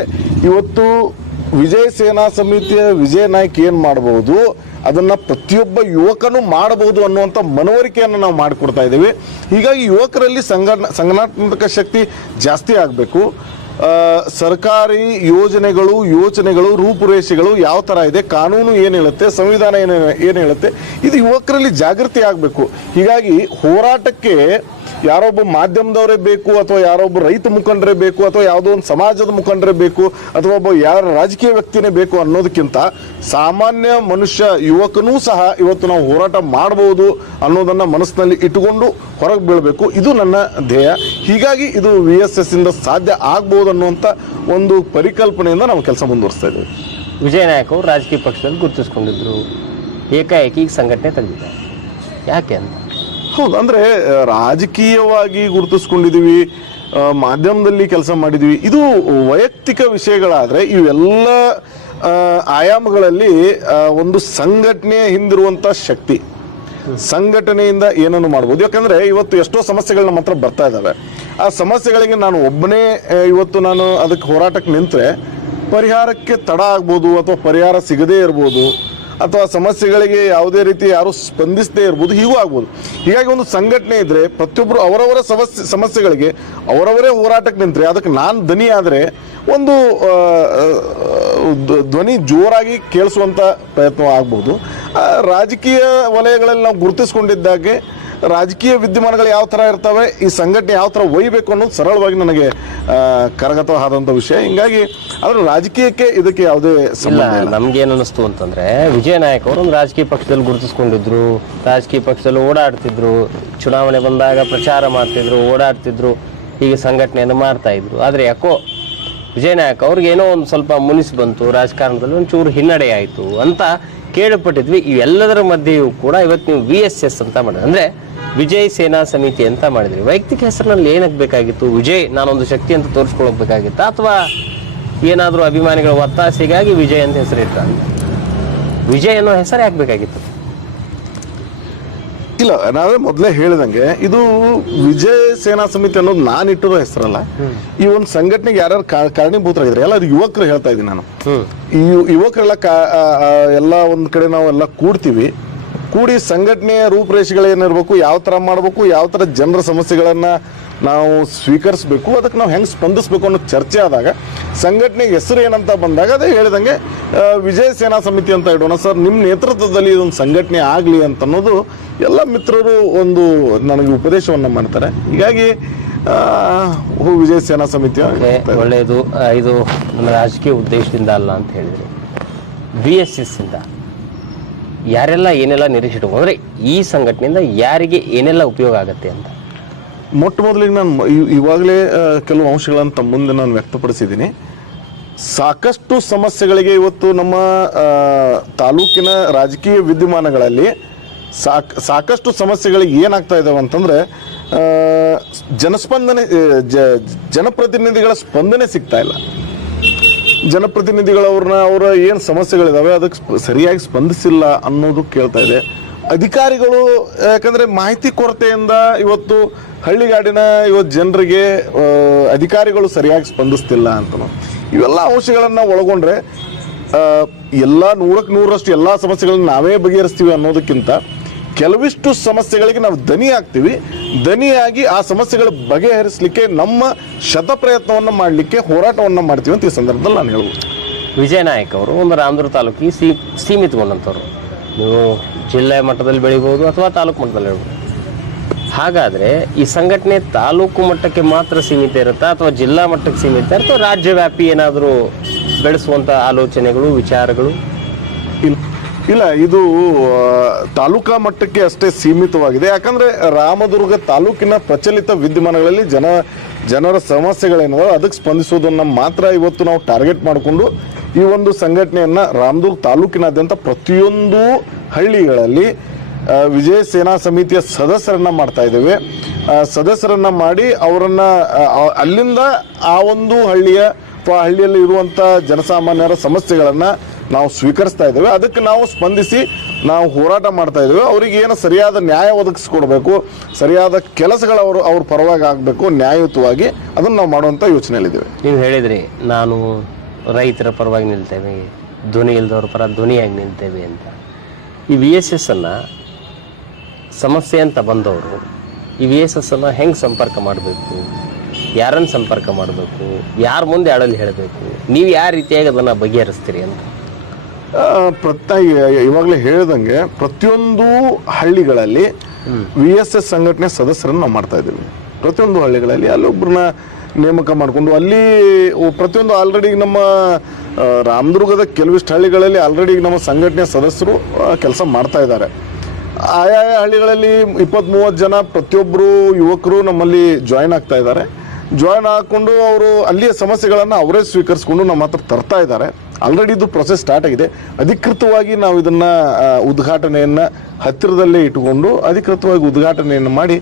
ಇವತ್ತು ವಿಜಯ ಸೇನಾ ಸಮಿತಿಯ ವಿಜಯ ನಾಯ್ಕ ಏನು ಮಾಡಬಹುದು, ಅದನ್ನು ಪ್ರತಿಯೊಬ್ಬ ಯುವಕನು ಮಾಡಬಹುದು ಅನ್ನುವಂಥ ಮನವರಿಕೆಯನ್ನು ನಾವು ಮಾಡಿಕೊಡ್ತಾ ಇದ್ದೀವಿ. ಹೀಗಾಗಿ ಯುವಕರಲ್ಲಿ ಸಂಘಟನ, ಸಂಘಟನಾತ್ಮಕ ಶಕ್ತಿ ಜಾಸ್ತಿ ಆಗಬೇಕು. ಸರ್ಕಾರಿ ಯೋಜನೆಗಳು, ಯೋಚನೆಗಳು, ರೂಪುರೇಷೆಗಳು ಯಾವ ಥರ ಇದೆ, ಕಾನೂನು ಏನು ಹೇಳುತ್ತೆ, ಸಂವಿಧಾನ ಏನು ಏನು ಹೇಳುತ್ತೆ, ಇದು ಯುವಕರಲ್ಲಿ ಜಾಗೃತಿ ಆಗಬೇಕು. ಹೀಗಾಗಿ ಹೋರಾಟಕ್ಕೆ ಯಾರೊಬ್ಬ ಮಾಧ್ಯಮದವರೇ ಬೇಕು ಅಥವಾ ಯಾರೊಬ್ಬ ರೈತ ಮುಖಂಡರೇ ಬೇಕು ಅಥವಾ ಯಾವುದೋ ಒಂದು ಸಮಾಜದ ಮುಖಂಡರೇ ಬೇಕು ಅಥವಾ ಒಬ್ಬ ಯಾರ ರಾಜಕೀಯ ವ್ಯಕ್ತಿನೇ ಬೇಕು ಅನ್ನೋದಕ್ಕಿಂತ ಸಾಮಾನ್ಯ ಮನುಷ್ಯ ಯುವಕನೂ ಸಹ ಇವತ್ತು ನಾವು ಹೋರಾಟ ಮಾಡಬಹುದು ಅನ್ನೋದನ್ನ ಮನಸ್ಸಿನಲ್ಲಿ ಇಟ್ಟುಕೊಂಡು ಹೊರಗೆ ಬೀಳಬೇಕು. ಇದು ನನ್ನ ಧ್ಯೇಯ. ಹೀಗಾಗಿ ಇದು ವಿ ಎಸ್ ಎಸ್ ಇಂದ ಸಾಧ್ಯ ಆಗ್ಬೋದು ಅನ್ನುವಂಥ ಒಂದು ಪರಿಕಲ್ಪನೆಯಿಂದ ನಾವು ಕೆಲಸ ಮುಂದುವರಿಸ್ತಾ ಇದ್ದೀವಿ. ವಿಜಯ ನಾಯಕ್ ಅವರು ರಾಜಕೀಯ ಪಕ್ಷದಲ್ಲಿ ಗುರುತಿಸ್ಕೊಂಡಿದ್ರು. ಏಕಾಏಕಿ ಸಂಘಟನೆ ತಂದಿದ್ದಾರೆ. ಯಾಕೆ ಅಂತ? ಹೌದು, ಅಂದರೆ ರಾಜಕೀಯವಾಗಿ ಗುರುತಿಸ್ಕೊಂಡಿದ್ದೀವಿ ಮಾಧ್ಯಮದಲ್ಲಿ ಕೆಲಸ ಮಾಡಿದ್ದೀವಿ ಇದು ವೈಯಕ್ತಿಕ ವಿಷಯಗಳಾದರೆ, ಇವೆಲ್ಲ ಆಯಾಮಗಳಲ್ಲಿ ಒಂದು ಸಂಘಟನೆಯ ಹಿಂದಿರುವಂಥ ಶಕ್ತಿ. ಸಂಘಟನೆಯಿಂದ ಏನನ್ನು ಮಾಡ್ಬೋದು? ಯಾಕಂದ್ರೆ, ಇವತ್ತು ಎಷ್ಟೋ ಸಮಸ್ಯೆಗಳು ನಮ್ಮ ಹತ್ರ ಬರ್ತಾ ಇದ್ದಾವೆ ಆ ಸಮಸ್ಯೆಗಳಿಗೆ ನಾನು ಒಬ್ಬನೇ ಇವತ್ತು ನಾನು ಅದಕ್ಕೆ ಹೋರಾಟಕ್ಕೆ ನಿಂತರೆ, ಪರಿಹಾರಕ್ಕೆ ತಡ ಆಗ್ಬೋದು ಅಥವಾ ಪರಿಹಾರ ಸಿಗದೇ ಇರ್ಬೋದು. ಅಥವಾ ಸಮಸ್ಯೆಗಳಿಗೆ ಯಾವುದೇ ರೀತಿ ಯಾರು ಸ್ಪಂದಿಸದೇ ಇರ್ಬೋದು, ಹೀಗೂ ಆಗ್ಬೋದು. ಹೀಗಾಗಿ ಒಂದು ಸಂಘಟನೆ ಇದ್ರೆ ಪ್ರತಿಯೊಬ್ಬರು ಅವರವರ ಸಮಸ್ಯೆ, ಸಮಸ್ಯೆಗಳಿಗೆ ಅವರವರೇ ಹೋರಾಟಕ್ಕೆ ನಿಂತರೆ, ಅದಕ್ಕೆ ನಾನು ದನಿ ಆದರೆ ಒಂದು ಧ್ವನಿ ಜೋರಾಗಿ ಕೇಳಿಸುವಂಥ ಪ್ರಯತ್ನ ಆಗ್ಬೋದು ರಾಜಕೀಯ ವಲಯಗಳಲ್ಲಿ ನಾವು ಗುರುತಿಸ್ಕೊಂಡಿದ್ದಾಗೆ ರಾಜಕೀಯ ವಿದ್ಯಮಾನಗಳು ಯಾವ ಥರ ಇರ್ತವೆ ಈ ಸಂಘಟನೆ ಯಾವ ಥರ ಒಯ್ಬೇಕು ಅನ್ನೋದು ಸರಳವಾಗಿ ನನಗೆ ಕರಗತವಾದಂಥ ವಿಷಯ. ಹಿಂಗಾಗಿ ಆದರೆ ರಾಜಕೀಯಕ್ಕೆ ಇದಕ್ಕೆ ಯಾವುದೇ ನಮ್ಗೇನ್ ಅನಿಸ್ತು ಅಂತಂದ್ರೆ ವಿಜಯ ನಾಯಕ್ ಅವರು ಒಂದು ರಾಜಕೀಯ ಪಕ್ಷದಲ್ಲಿ ಗುರುತಿಸ್ಕೊಂಡಿದ್ರು ರಾಜಕೀಯ ಪಕ್ಷದಲ್ಲಿ ಓಡಾಡ್ತಿದ್ರು ಚುನಾವಣೆ ಬಂದಾಗ ಪ್ರಚಾರ ಮಾಡ್ತಿದ್ರು ಓಡಾಡ್ತಿದ್ರು ಹೀಗೆ ಸಂಘಟನೆಯನ್ನು ಮಾಡ್ತಾ ಇದ್ರು. ಆದ್ರೆ ಯಾಕೋ ವಿಜಯ ನಾಯಕ್ ಅವ್ರಿಗೆ ಏನೋ ಒಂದು ಸ್ವಲ್ಪ ಮುನಿಸ್ ಬಂತು ರಾಜಕಾರಣದಲ್ಲಿ ಒಂಚೂರು ಹಿನ್ನಡೆ ಆಯಿತು ಅಂತ ಕೇಳಪಟ್ಟಿದ್ವಿ ಇವೆಲ್ಲದರ ಮಧ್ಯೆಯೂ ಕೂಡ ಇವತ್ತು ನೀವು ವಿ ಎಸ್ ಎಸ್ ಅಂತ ಮಾಡಿದ್ರಿ. ಅಂದ್ರೆ ವಿಜಯ್ ಸೇನಾ ಸಮಿತಿ ಅಂತ ಮಾಡಿದ್ರಿ. ವೈಯಕ್ತಿಕ ಹೆಸರಿನಲ್ಲಿ ಏನಕ್ಕೆ ಬೇಕಾಗಿತ್ತು? ವಿಜಯ್, ನಾನೊಂದು ಶಕ್ತಿ ಅಂತ ತೋರಿಸ್ಕೊಳ್ಬೇಕಾಗಿತ್ತಾ ಅಥವಾ ಏನಾದರೂ ಅಭಿಮಾನಿಗಳ ಒತ್ತಾಸೆಗಾಗಿ ವಿಜಯ್ ಅಂತ ಹೆಸರಿಟ್ಟ? ವಿಜಯ್ ಅನ್ನೋ ಹೆಸರು ಯಾಕೆ ಬೇಕಾಗಿತ್ತು? ಇಲ್ಲ ನಾವೇ ಮೊದಲೇ ಹೇಳಿದಂಗೆ ಇದು ವಿಜಯ ಸೇನಾ ಸಮಿತಿ ಅನ್ನೋದು ನಾನು ಇಟ್ಟಿರೋ ಹೆಸರಲ್ಲ. ಈ ಒಂದು ಸಂಘಟನೆಗೆ ಯಾರ್ಯಾರು ಕಾ- ಕಾರಣೀಭೂತರಾಗಿದ್ದಾರೆ ಎಲ್ಲ ಯುವಕರು ಹೇಳ್ತಾ ಇದ್ದೀನಿ ನಾನು. ಈ ಯುವಕರೆಲ್ಲ ಕಾ ಎಲ್ಲ ಒಂದು ಕಡೆ ನಾವು ಎಲ್ಲ ಕೂಡ್ತೀವಿ. ಕೂಡಿ ಸಂಘಟನೆಯ ರೂಪುರೇಷೆಗಳೇನಿರ್ಬೇಕು ಯಾವ ಥರ ಮಾಡಬೇಕು ಯಾವ ಥರ ಜನರ ಸಮಸ್ಯೆಗಳನ್ನು ನಾವು ಸ್ವೀಕರಿಸಬೇಕು ಅದಕ್ಕೆ ನಾವು ಹೆಂಗೆ ಸ್ಪಂದಿಸಬೇಕು ಅನ್ನೋ ಚರ್ಚೆ ಆದಾಗ ಸಂಘಟನೆ ಹೆಸರು ಏನಂತ ಬಂದಾಗ ಅದೇ ಹೇಳಿದಂಗೆ ವಿಜಯ ಸೇನಾ ಸಮಿತಿ ಅಂತ ಇಡೋಣ. ಸರ್ ನಿಮ್ಮ ನೇತೃತ್ವದಲ್ಲಿ ಇದೊಂದು ಸಂಘಟನೆ ಆಗಲಿ ಅಂತ ಅನ್ನೋದು ಎಲ್ಲ ಮಿತ್ರರು ಒಂದು ನನಗೆ ಉಪದೇಶವನ್ನು ಮಾಡ್ತಾರೆ. ಹೀಗಾಗಿ ವಿಜಯ ಸೇನಾ ಸಮಿತಿ ಒಳ್ಳೆಯದು. ಇದು ನಮ್ಮ ರಾಜಕೀಯ ಉದ್ದೇಶದಿಂದ ಅಲ್ಲ ಅಂತ ಹೇಳಿದ್ರಿ. ಬಿ ಎಸ್ ಎಸ್ ಇಂದ ಯಾರೆಲ್ಲ ಏನೆಲ್ಲ ನಿರೀಕ್ಷೆ ಅಂದರೆ ಈ ಸಂಘಟನೆಯಿಂದ ಯಾರಿಗೆ ಏನೆಲ್ಲ ಉಪಯೋಗ ಆಗುತ್ತೆ ಅಂತ. ಮೊಟ್ಟ ಮೊದಲಿಗೆ ನಾನು ಇವಾಗಲೇ ಕೆಲವು ಅಂಶಗಳನ್ನು ತಮ್ಮ ಮುಂದೆ ನಾನು ವ್ಯಕ್ತಪಡಿಸಿದ್ದೀನಿ. ಸಾಕಷ್ಟು ಸಮಸ್ಯೆಗಳಿಗೆ ಇವತ್ತು ನಮ್ಮ ತಾಲೂಕಿನ ರಾಜಕೀಯ ವಿದ್ಯಮಾನಗಳಲ್ಲಿ ಸಾಕ್, ಸಾಕಷ್ಟು ಸಮಸ್ಯೆಗಳಿಗೆ ಏನಾಗ್ತಾ ಇದ್ದಾವೆ ಅಂತಂದ್ರೆ ಜನಸ್ಪಂದನೆ ಜ- ಜನಪ್ರತಿನಿಧಿಗಳ ಸ್ಪಂದನೆ ಸಿಗ್ತಾ ಇಲ್ಲ. ಜನಪ್ರತಿನಿಧಿಗಳವ್ರನ್ನ ಅವರ ಏನು ಸಮಸ್ಯೆಗಳಿದ್ದಾವೆ ಅದಕ್ಕೆ ಸರಿಯಾಗಿ ಸ್ಪಂದಿಸಿಲ್ಲ ಅನ್ನೋದು ಕೇಳ್ತಾ ಇದೆ. ಅಧಿಕಾರಿಗಳು, ಯಾಕಂದರೆ ಮಾಹಿತಿ ಕೊರತೆಯಿಂದ ಇವತ್ತು ಹಳ್ಳಿಗಾಡಿನ ಇವತ್ತು ಜನರಿಗೆ ಅಧಿಕಾರಿಗಳು ಸರಿಯಾಗಿ ಸ್ಪಂದಿಸ್ತಿಲ್ಲ ಅಂತ ಇವೆಲ್ಲ ಅಂಶಗಳನ್ನು ಒಳಗೊಂಡ್ರೆ ಎಲ್ಲ ನೂರಕ್ಕೆ ನೂರಷ್ಟು ಎಲ್ಲ ಸಮಸ್ಯೆಗಳನ್ನ ನಾವೇ ಬಗೆಹರಿಸ್ತೀವಿ ಅನ್ನೋದಕ್ಕಿಂತ ಕೆಲವಿಷ್ಟು ಸಮಸ್ಯೆಗಳಿಗೆ ನಾವು ದನಿ ಆಗ್ತೀವಿ. ದನಿಯಾಗಿ ಆ ಸಮಸ್ಯೆಗಳ ಬಗೆಹರಿಸಲಿಕ್ಕೆ ನಮ್ಮ ಶತ ಪ್ರಯತ್ನವನ್ನು ಮಾಡಲಿಕ್ಕೆ ಹೋರಾಟವನ್ನು ಮಾಡ್ತೀವಿ ಅಂತ ಈ ಸಂದರ್ಭದಲ್ಲಿ ನಾನು ಹೇಳ್ಬೋದು ವಿಜಯ ನಾಯಕ್ ಅವರು ಒಂದು ರಾಮದುರ್ಗ ತಾಲೂಕಿಗೆ ಸೀ, ಸೀಮಿತಗೊಂಡಂಥವ್ರು. ನೀವು ಜಿಲ್ಲೆ ಮಟ್ಟದಲ್ಲಿ ಬೆಳಿಬೋದು ಅಥವಾ ತಾಲೂಕು ಮಟ್ಟದಲ್ಲಿ ಬೆಳಿಬೋದು ಹಾಗಾದ್ರೆ ಈ ಸಂಘಟನೆ ತಾಲೂಕು ಮಟ್ಟಕ್ಕೆ ಮಾತ್ರ ಸೀಮಿತ ಇರುತ್ತಾ ಅಥವಾ ಜಿಲ್ಲಾ ಮಟ್ಟಕ್ಕೆ ಸೀಮಿತ ಇರುತ್ತಾ ರಾಜ್ಯವ್ಯಾಪಿ ಏನಾದರೂ ಬೆಳೆಸುವಂಥ ಆಲೋಚನೆಗಳು, ವಿಚಾರಗಳು? ಇಲ್ಲ ಇದು ತಾಲೂಕಾ ಮಟ್ಟಕ್ಕೆ ಅಷ್ಟೇ ಸೀಮಿತವಾಗಿದೆ. ಯಾಕಂದ್ರೆ ರಾಮದುರ್ಗ ತಾಲೂಕಿನ ಪ್ರಚಲಿತ ವಿದ್ಯಮಾನಗಳಲ್ಲಿ ಜನ, ಜನರ ಸಮಸ್ಯೆಗಳೇನೋ ಅದಕ್ಕೆ ಸ್ಪಂದಿಸೋದನ್ನ ಮಾತ್ರ ಇವತ್ತು ನಾವು ಟಾರ್ಗೆಟ್ ಮಾಡಿಕೊಂಡು ಈ ಒಂದು ಸಂಘಟನೆಯನ್ನ ರಾಮದುರ್ಗ ತಾಲೂಕಿನಾದ್ಯಂತ ಪ್ರತಿಯೊಂದು ಹಳ್ಳಿಗಳಲ್ಲಿ ವಿಜಯ ಸೇನಾ ಸಮಿತಿಯ ಸದಸ್ಯರನ್ನ ಮಾಡ್ತಾ ಇದ್ದೇವೆ. ಸದಸ್ಯರನ್ನ ಮಾಡಿ ಅವರನ್ನ ಅಲ್ಲಿಂದ ಆ ಒಂದು ಹಳ್ಳಿಯ ಅಥವಾ ಹಳ್ಳಿಯಲ್ಲಿ ಇರುವಂತ ಜನಸಾಮಾನ್ಯರ ಸಮಸ್ಯೆಗಳನ್ನ ನಾವು ಸ್ವೀಕರಿಸ್ತಾ ಇದ್ದೇವೆ. ಅದಕ್ಕೆ ನಾವು ಸ್ಪಂದಿಸಿ ನಾವು ಹೋರಾಟ ಮಾಡ್ತಾ ಇದ್ದೇವೆ. ಅವರಿಗೆ ಏನು ಸರಿಯಾದ ನ್ಯಾಯ ಒದಗಿಸ್ಕೊಡ್ಬೇಕು, ಸರಿಯಾದ ಕೆಲಸಗಳು ಅವರು, ಅವ್ರ ಪರವಾಗಿ ಆಗಬೇಕು, ನ್ಯಾಯಯುತವಾಗಿ ಅದನ್ನು ನಾವು ಮಾಡುವಂಥ ಯೋಚನೆಯಲ್ಲಿದ್ದೇವೆ. ನೀವು ಹೇಳಿದ್ರಿ, ನಾನು ರೈತರ ಪರವಾಗಿ ನಿಲ್ತೇವೆ, ಧ್ವನಿ ಇಲ್ದವ್ರ ಪರ ಧ್ವನಿಯಾಗಿ ನಿಲ್ತೇವೆ ಅಂತ. ಈ ವಿ ಎಸ್ ಎಸ್ ಅನ್ನು ಸಮಸ್ಯೆ ಅಂತ ಬಂದವರು ಈ ವಿ ಎಸ್ ಎಸ್ ಅನ್ನು ಹೆಂಗೆ ಸಂಪರ್ಕ ಮಾಡಬೇಕು? ಯಾರನ್ನು ಸಂಪರ್ಕ ಮಾಡಬೇಕು? ಯಾರ ಮುಂದೆ ಅಳಲು ಹೇಳಬೇಕು? ನೀವು ಯಾವ ರೀತಿಯಾಗಿ ಅದನ್ನು ಬಗೆಹರಿಸ್ತೀರಿ ಅಂತ? ಪ್ರತಿ ಪ್ರತ ಇವಾಗಲೇ ಹೇಳ್ದಂಗೆ ಪ್ರತಿಯೊಂದು ಹಳ್ಳಿಗಳಲ್ಲಿ ವಿ ಎಸ್ ಎಸ್ ಸಂಘಟನೆ ಸದಸ್ಯರನ್ನು ನಾವು ಮಾಡ್ತಾ ಇದ್ದೀವಿ. ಪ್ರತಿಯೊಂದು ಹಳ್ಳಿಗಳಲ್ಲಿ ಅಲ್ಲೊಬ್ಬರನ್ನ ನೇಮಕ ಮಾಡಿಕೊಂಡು ಅಲ್ಲಿ ಪ್ರತಿಯೊಂದು ಆಲ್ರೆಡಿ ನಮ್ಮ ರಾಮದುರ್ಗದ ಕೆಲವಿಷ್ಟು ಹಳ್ಳಿಗಳಲ್ಲಿ ಆಲ್ರೆಡಿ ನಮ್ಮ ಸಂಘಟನೆಯ ಸದಸ್ಯರು ಕೆಲಸ ಮಾಡ್ತಾ ಇದ್ದಾರೆ. ಆಯಾಯ ಹಳ್ಳಿಗಳಲ್ಲಿ ಇಪ್ಪತ್ತ್ ಮೂವತ್ತು ಜನ ಪ್ರತಿಯೊಬ್ಬರು ಯುವಕರು ನಮ್ಮಲ್ಲಿ ಜಾಯಿನ್ ಆಗ್ತಾ ಇದ್ದಾರೆ. ಜಾಯ್ನ್ ಹಾಕ್ಕೊಂಡು ಅವರು ಅಲ್ಲಿಯ ಸಮಸ್ಯೆಗಳನ್ನು ಅವರೇ ಸ್ವೀಕರಿಸ್ಕೊಂಡು ನಮ್ಮ ಹತ್ರ ತರ್ತಾ ಇದ್ದಾರೆ. ಆಲ್ರೆಡಿ ಇದು ಪ್ರೊಸೆಸ್ ಸ್ಟಾರ್ಟ್ ಆಗಿದೆ. ಅಧಿಕೃತವಾಗಿ ನಾವು ಇದನ್ನು ಉದ್ಘಾಟನೆಯನ್ನು ಹತ್ತಿರದಲ್ಲೇ ಇಟ್ಟುಕೊಂಡು ಅಧಿಕೃತವಾಗಿ ಉದ್ಘಾಟನೆಯನ್ನು ಮಾಡಿ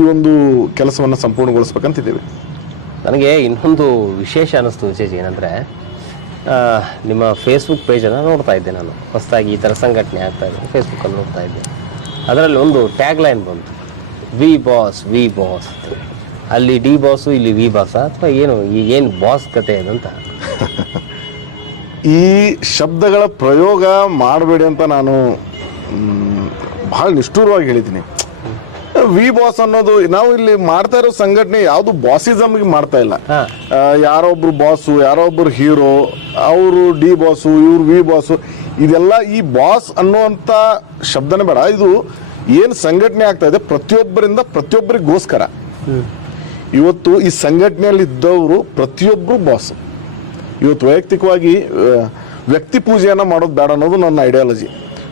ಈ ಒಂದು ಕೆಲಸವನ್ನು ಸಂಪೂರ್ಣಗೊಳಿಸ್ಬೇಕಂತಿದ್ದೇವೆ. ನನಗೆ ಇನ್ನೊಂದು ವಿಶೇಷ ಅನ್ನಿಸ್ತು ವಿಶೇಷ ಏನಂದರೆ ನಿಮ್ಮ ಫೇಸ್ಬುಕ್ ಪೇಜನ್ನು ನೋಡ್ತಾ ಇದ್ದೆ ನಾನು. ಹೊಸದಾಗಿ ಈ ಥರ ಸಂಘಟನೆ ಆಗ್ತಾ ಇದೆ. ಫೇಸ್ಬುಕ್ಕಲ್ಲಿ ನೋಡ್ತಾ ಇದ್ದೆ. ಅದರಲ್ಲಿ ಒಂದು ಟ್ಯಾಗ್ ಲೈನ್ ಬಂತು. ವಿ ಬಾಸ್ ವಿ ಬಾಸ್ ಅಂತ ಅಲ್ಲಿ ಡಿ ಬಾಸು ಇಲ್ಲಿ ವಿ ಬಾಸ ಅಥವಾ ಏನು ಈ ಏನು ಬಾಸ್ ಕತೆ ಅದಂತ ಈ ಶಬ್ದಗಳ ಪ್ರಯೋಗ ಮಾಡಬೇಡಿ ಅಂತ ನಾನು ಬಹಳ ನಿಷ್ಠೂರವಾಗಿ ಹೇಳಿದ್ದೀನಿ. ವಿ ಬಾಸ್ ಅನ್ನೋದು ನಾವು ಇಲ್ಲಿ ಮಾಡ್ತಾ ಇರೋ ಸಂಘಟನೆ ಯಾವುದು ಬಾಸಿಸಮ್ಗೆ ಮಾಡ್ತಾ ಇಲ್ಲ. ಯಾರೋ ಒಬ್ರು ಬಾಸು ಯಾರೋ ಒಬ್ರು ಹೀರೋ ಅವರು ಡಿ ಬಾಸು ಇವ್ರು ವಿ ಬಾಸು ಇದೆಲ್ಲ ಈ ಬಾಸ್ ಅನ್ನುವಂಥ ಶಬ್ದನೇ ಬೇಡ. ಇದು ಏನು ಸಂಘಟನೆ ಆಗ್ತಾ ಇದೆ ಪ್ರತಿಯೊಬ್ಬರಿಂದ ಪ್ರತಿಯೊಬ್ಬರಿಗೋಸ್ಕರ. ಇವತ್ತು ಈ ಸಂಘಟನೆಯಲ್ಲಿ ಇದ್ದವರು ಪ್ರತಿಯೊಬ್ಬರು ಬಾಸ್. ಇವತ್ತು ವೈಯಕ್ತಿಕವಾಗಿ ವ್ಯಕ್ತಿ ಪೂಜೆಯನ್ನು ಮಾಡೋದು ಬೇಡ ಅನ್ನೋದು ನನ್ನ ಐಡಿಯಾಲಜಿ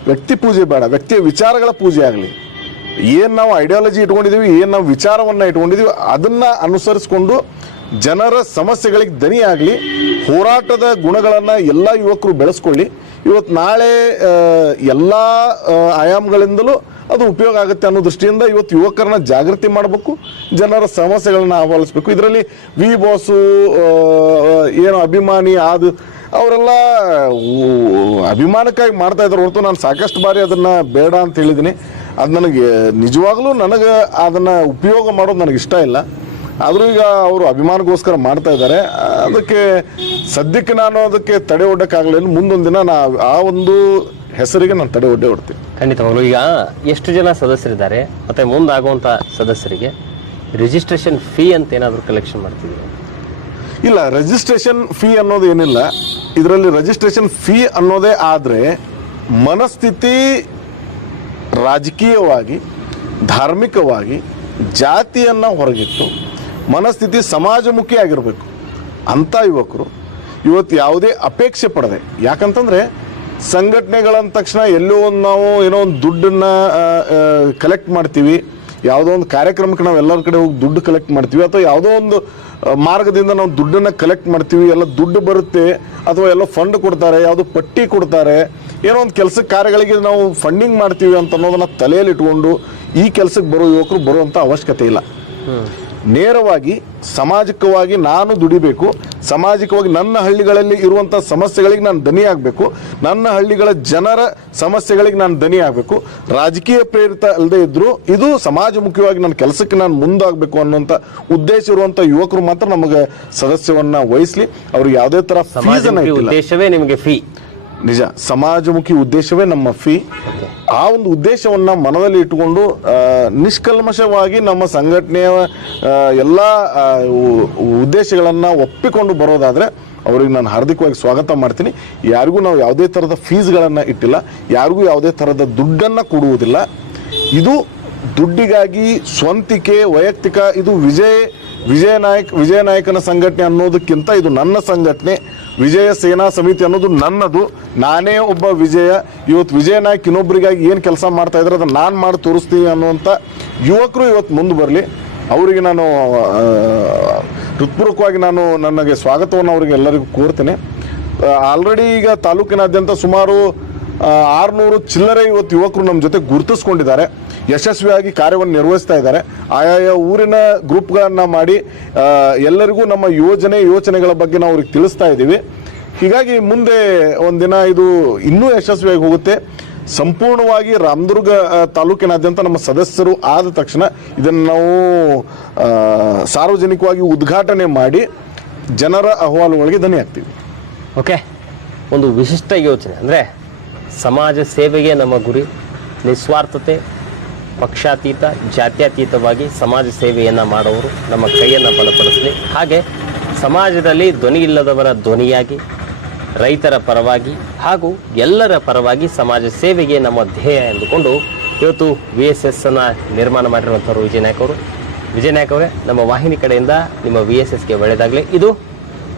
ವ್ಯಕ್ತಿ ಪೂಜೆ ಬೇಡ, ವ್ಯಕ್ತಿಯ ವಿಚಾರಗಳ ಪೂಜೆ ಆಗಲಿ. ಏನು ನಾವು ಐಡಿಯಾಲಜಿ ಇಟ್ಕೊಂಡಿದ್ದೀವಿ ಏನು ನಾವು ವಿಚಾರವನ್ನು ಇಟ್ಕೊಂಡಿದ್ದೀವಿ ಅದನ್ನು ಅನುಸರಿಸ್ಕೊಂಡು ಜನರ ಸಮಸ್ಯೆಗಳಿಗೆ ದನಿ ಹೋರಾಟದ ಗುಣಗಳನ್ನು ಎಲ್ಲ ಯುವಕರು ಬೆಳೆಸ್ಕೊಳ್ಳಿ. ಇವತ್ತು ನಾಳೆ ಎಲ್ಲ ಆಯಾಮಗಳಿಂದಲೂ ಅದು ಉಪಯೋಗ ಆಗುತ್ತೆ ಅನ್ನೋ ದೃಷ್ಟಿಯಿಂದ ಇವತ್ತು ಯುವಕರನ್ನ ಜಾಗೃತಿ ಮಾಡಬೇಕು, ಜನರ ಸಮಸ್ಯೆಗಳನ್ನ ಆಹ್ವಾನಿಸ್ಬೇಕು. ಇದರಲ್ಲಿ ವಿ ಬಾಸು ಏನು ಅಭಿಮಾನಿ ಅದು ಅವರೆಲ್ಲ ಅಭಿಮಾನಕ್ಕಾಗಿ ಮಾಡ್ತಾ ಇದ್ದಾರೆ ಹೊರತು ನಾನು ಸಾಕಷ್ಟು ಬಾರಿ ಅದನ್ನು ಬೇಡ ಅಂತ ಹೇಳಿದ್ದೀನಿ ಅದು ನನಗೆ ನಿಜವಾಗ್ಲೂ ನನಗೆ ಅದನ್ನು ಉಪಯೋಗ ಮಾಡೋದು ನನಗೆ ಇಷ್ಟ ಇಲ್ಲ. ಆದರೂ ಈಗ ಅವರು ಅಭಿಮಾನಗೋಸ್ಕರ ಮಾಡ್ತಾ ಇದ್ದಾರೆ. ಅದಕ್ಕೆ ಸದ್ಯಕ್ಕೆ ನಾನು ಅದಕ್ಕೆ ತಡೆ ಒಡ್ಡಕ್ಕಾಗಲಿಲ್ಲ. ಮುಂದೊಂದು ದಿನ ನಾ ಆ ಒಂದು ಹೆಸರಿಗೆ ನಾನು ತಡೆ ಒಡ್ಡೆ ಹೊಡ್ತೀನಿ. ಖಂಡಿತವಾಗ್ಲು ಈಗ ಎಷ್ಟು ಜನ ಸದಸ್ಯರಿದ್ದಾರೆ ಮತ್ತೆ ಮುಂದಾಗುವಂಥ ಸದಸ್ಯರಿಗೆ ರಿಜಿಸ್ಟ್ರೇಷನ್ ಫೀ ಅಂತ ಏನಾದರೂ ಕಲೆಕ್ಷನ್ ಮಾಡ್ತಿದ್ದೀವಿ ಇಲ್ಲ ರಿಜಿಸ್ಟ್ರೇಷನ್ ಫೀ ಅನ್ನೋದು ಏನಿಲ್ಲ. ಇದರಲ್ಲಿ ರಿಜಿಸ್ಟ್ರೇಷನ್ ಫೀ ಅನ್ನೋದೇ ಆದರೆ ಮನಸ್ಥಿತಿ ರಾಜಕೀಯವಾಗಿ ಧಾರ್ಮಿಕವಾಗಿ ಜಾತಿಯನ್ನು ಹೊರಗಿಟ್ಟು ಮನಸ್ಥಿತಿ ಸಮಾಜಮುಖಿ ಆಗಿರಬೇಕು. ಅಂಥ ಯುವಕರು ಇವತ್ತು ಯಾವುದೇ ಅಪೇಕ್ಷೆ ಪಡದೆ. ಯಾಕಂತಂದರೆ ಸಂಘಟನೆಗಳಂದ ತಕ್ಷಣ ಎಲ್ಲೋ ಒಂದು ನಾವು ಏನೋ ಒಂದು ದುಡ್ಡನ್ನು ಕಲೆಕ್ಟ್ ಮಾಡ್ತೀವಿ. ಯಾವುದೋ ಒಂದು ಕಾರ್ಯಕ್ರಮಕ್ಕೆ ನಾವು ಎಲ್ಲರ ಕಡೆ ಹೋಗಿ ದುಡ್ಡು ಕಲೆಕ್ಟ್ ಮಾಡ್ತೀವಿ. ಅಥವಾ ಯಾವುದೋ ಒಂದು ಮಾರ್ಗದಿಂದ ನಾವು ದುಡ್ಡನ್ನು ಕಲೆಕ್ಟ್ ಮಾಡ್ತೀವಿ. ಎಲ್ಲ ದುಡ್ಡು ಬರುತ್ತೆ. ಅಥವಾ ಎಲ್ಲ ಫಂಡ್ ಕೊಡ್ತಾರೆ, ಯಾವುದೋ ಪಟ್ಟಿ ಕೊಡ್ತಾರೆ. ಏನೋ ಒಂದು ಕೆಲಸ ಕಾರ್ಯಗಳಿಗೆ ನಾವು ಫಂಡಿಂಗ್ ಮಾಡ್ತೀವಿ ಅಂತ ಅನ್ನೋದನ್ನ ತಲೆಯಲ್ಲಿ ಇಟ್ಕೊಂಡು ಈ ಕೆಲಸಕ್ಕೆ ಬರೋ ಯುವಕರು ಬರುವಂಥ ಅವಶ್ಯಕತೆ ಇಲ್ಲ. ನೇರವಾಗಿ ಸಾಮಾಜಿಕವಾಗಿ ನಾನು ದುಡಿಬೇಕು ಸಾಮಾಜಿಕವಾಗಿ ನನ್ನ ಹಳ್ಳಿಗಳಲ್ಲಿ ಇರುವಂಥ ಸಮಸ್ಯೆಗಳಿಗೆ ನಾನು ದನಿ ಆಗಬೇಕು ನನ್ನ ಹಳ್ಳಿಗಳ ಜನರ ಸಮಸ್ಯೆಗಳಿಗೆ ನಾನು ದನಿ ಆಗಬೇಕು. ರಾಜಕೀಯ ಪ್ರೇರಿತ ಅಲ್ಲದೆ ಇದ್ದರೂ ಇದು ಸಮಾಜಮುಖಿಯಾಗಿ ನನ್ನ ಕೆಲಸಕ್ಕೆ ನಾನು ಮುಂದಾಗಬೇಕು ಅನ್ನುವಂಥ ಉದ್ದೇಶ ಇರುವಂಥ ಯುವಕರು ಮಾತ್ರ ನಮಗೆ ಸದಸ್ಯವನ್ನ ವಹಿಸ್ಲಿ. ಅವರು ಯಾವುದೇ ಥರ ಉದ್ದೇಶವೇ ನಿಮಗೆ ಫೀ ನಿಜ. ಸಮಾಜಮುಖಿ ಉದ್ದೇಶವೇ ನಮ್ಮ ಫೀ. ಆ ಒಂದು ಉದ್ದೇಶವನ್ನ ಮನದಲ್ಲಿ ಇಟ್ಟುಕೊಂಡು ನಿಷ್ಕಲ್ಮಶವಾಗಿ ನಮ್ಮ ಸಂಘಟನೆಯ ಎಲ್ಲ ಉದ್ದೇಶಗಳನ್ನ ಒಪ್ಪಿಕೊಂಡು ಬರೋದಾದ್ರೆ ಅವ್ರಿಗೆ ನಾನು ಹಾರ್ದಿಕವಾಗಿ ಸ್ವಾಗತ ಮಾಡ್ತೀನಿ. ಯಾರಿಗೂ ನಾವು ಯಾವುದೇ ಥರದ ಫೀಸ್ಗಳನ್ನು ಇಟ್ಟಿಲ್ಲ, ಯಾರಿಗೂ ಯಾವುದೇ ಥರದ ದುಡ್ಡನ್ನು ಕೊಡುವುದಿಲ್ಲ. ಇದು ದುಡ್ಡಿಗಾಗಿ ಸ್ವಂತಿಕೆ, ವೈಯಕ್ತಿಕ, ಇದು ವಿಜಯ್, ವಿಜಯ ನಾಯಕ್, ವಿಜಯ ನಾಯಕನ ಸಂಘಟನೆ ಅನ್ನೋದಕ್ಕಿಂತ ಇದು ನನ್ನ ಸಂಘಟನೆ. ವಿಜಯ ಸೇನಾ ಸಮಿತಿ ಅನ್ನೋದು ನನ್ನದು. ನಾನೇ ಒಬ್ಬ ವಿಜಯ. ಇವತ್ತು ವಿಜಯ ನಾಯಕ್ ಇನ್ನೊಬ್ಬರಿಗಾಗಿ ಏನು ಕೆಲಸ ಮಾಡ್ತಾ ಇದ್ರೆ ಅದನ್ನು ನಾನು ಮಾಡಿ ತೋರಿಸ್ತೀನಿ ಅನ್ನುವಂಥ ಯುವಕರು ಇವತ್ತು ಮುಂದೆ ಬರಲಿ. ಅವರಿಗೆ ನಾನು ಹೃತ್ಪೂರ್ವಕವಾಗಿ ನಾನು ನನಗೆ ಸ್ವಾಗತವನ್ನು ಅವರಿಗೆ ಎಲ್ಲರಿಗೂ ಕೋರ್ತೇನೆ. ಆಲ್ರೆಡಿ ಈಗ ತಾಲೂಕಿನಾದ್ಯಂತ ಸುಮಾರು ಆರುನೂರು ಚಿಲ್ಲರೆ ಇವತ್ತು ಯುವಕರು ನಮ್ಮ ಜೊತೆ ಗುರುತಿಸ್ಕೊಂಡಿದ್ದಾರೆ. ಯಶಸ್ವಿಯಾಗಿ ಕಾರ್ಯವನ್ನು ನಿರ್ವಹಿಸ್ತಾ ಇದ್ದಾರೆ. ಆಯಾಯ ಊರಿನ ಗ್ರೂಪ್ಗಳನ್ನು ಮಾಡಿ ಎಲ್ಲರಿಗೂ ನಮ್ಮ ಯೋಜನೆ, ಯೋಚನೆಗಳ ಬಗ್ಗೆ ನಾವು ಅವ್ರಿಗೆ ತಿಳಿಸ್ತಾ ಇದ್ದೀವಿ. ಹೀಗಾಗಿ ಮುಂದೆ ಒಂದಿನ ಇದು ಇನ್ನೂ ಯಶಸ್ವಿಯಾಗಿ ಹೋಗುತ್ತೆ. ಸಂಪೂರ್ಣವಾಗಿ ರಾಮದುರ್ಗ ತಾಲೂಕಿನಾದ್ಯಂತ ನಮ್ಮ ಸದಸ್ಯರು ಆದ ತಕ್ಷಣ ಇದನ್ನು ನಾವು ಸಾರ್ವಜನಿಕವಾಗಿ ಉದ್ಘಾಟನೆ ಮಾಡಿ ಜನರ ಅಹವಾಲುಗಳಿಗೆ ಧನಿ ಹಾಕ್ತೀವಿ ಓಕೆ. ಒಂದು ವಿಶಿಷ್ಟ ಯೋಚನೆ ಅಂದರೆ ಸಮಾಜ ಸೇವೆಗೆ ನಮ್ಮ ಗುರಿ, ನಿಸ್ವಾರ್ಥತೆ ಪಕ್ಷಾತೀತ, ಜಾತ್ಯತೀತವಾಗಿ ಸಮಾಜ ಸೇವೆಯನ್ನು ಮಾಡುವವರು ನಮ್ಮ ಕೈಯನ್ನು ಬಲಪಡಿಸಲಿ. ಹಾಗೆ ಸಮಾಜದಲ್ಲಿ ಧ್ವನಿ ಇಲ್ಲದವರ ಧ್ವನಿಯಾಗಿ, ರೈತರ ಪರವಾಗಿ ಹಾಗೂ ಎಲ್ಲರ ಪರವಾಗಿ ಸಮಾಜ ಸೇವೆಗೆ ನಮ್ಮ ಧ್ಯೇಯ ಎಂದುಕೊಂಡು ಇವತ್ತು ವಿ ಎಸ್ ಎಸ್ ಅನ್ನು ನಿರ್ಮಾಣ ಮಾಡಿರುವಂಥವ್ರು ವಿಜಯ ನಾಯಕ್ ಅವರು ಅವರೇ, ನಮ್ಮ ವಾಹಿನಿ ಕಡೆಯಿಂದ ನಿಮ್ಮ ವಿ ಎಸ್ ಎಸ್ಗೆ ಒಳ್ಳೆಯದಾಗಲಿ. ಇದು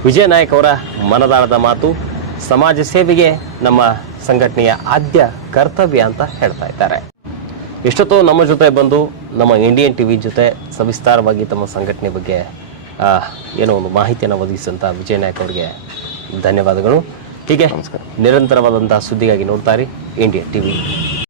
ವಿಜಯ ನಾಯಕ್ ಅವರ ಮನದಾಳದ ಮಾತು. ಸಮಾಜ ಸೇವೆಗೆ ನಮ್ಮ ಸಂಘಟನೆಯ ಆದ್ಯ ಕರ್ತವ್ಯ ಅಂತ ಹೇಳ್ತಾ ಇದ್ದಾರೆ. ಎಷ್ಟೊತ್ತು ನಮ್ಮ ಜೊತೆ ಬಂದು ನಮ್ಮ ಇಂಡಿಯನ್ ಟಿ ವಿ ಜೊತೆ ಸವಿಸ್ತಾರವಾಗಿ ತಮ್ಮ ಸಂಘಟನೆ ಬಗ್ಗೆ ಏನೋ ಒಂದು ಮಾಹಿತಿಯನ್ನು ಒದಗಿಸಿದಂಥ ವಿಜಯ ನಾಯಕ್ ಅವರಿಗೆ ಧನ್ಯವಾದಗಳು. ಹೀಗೆ ನಿರಂತರವಾದಂತಹ ಸುದ್ದಿಗಾಗಿ ನೋಡ್ತಾರೆ ಇಂಡಿಯನ್ ಟಿ ವಿ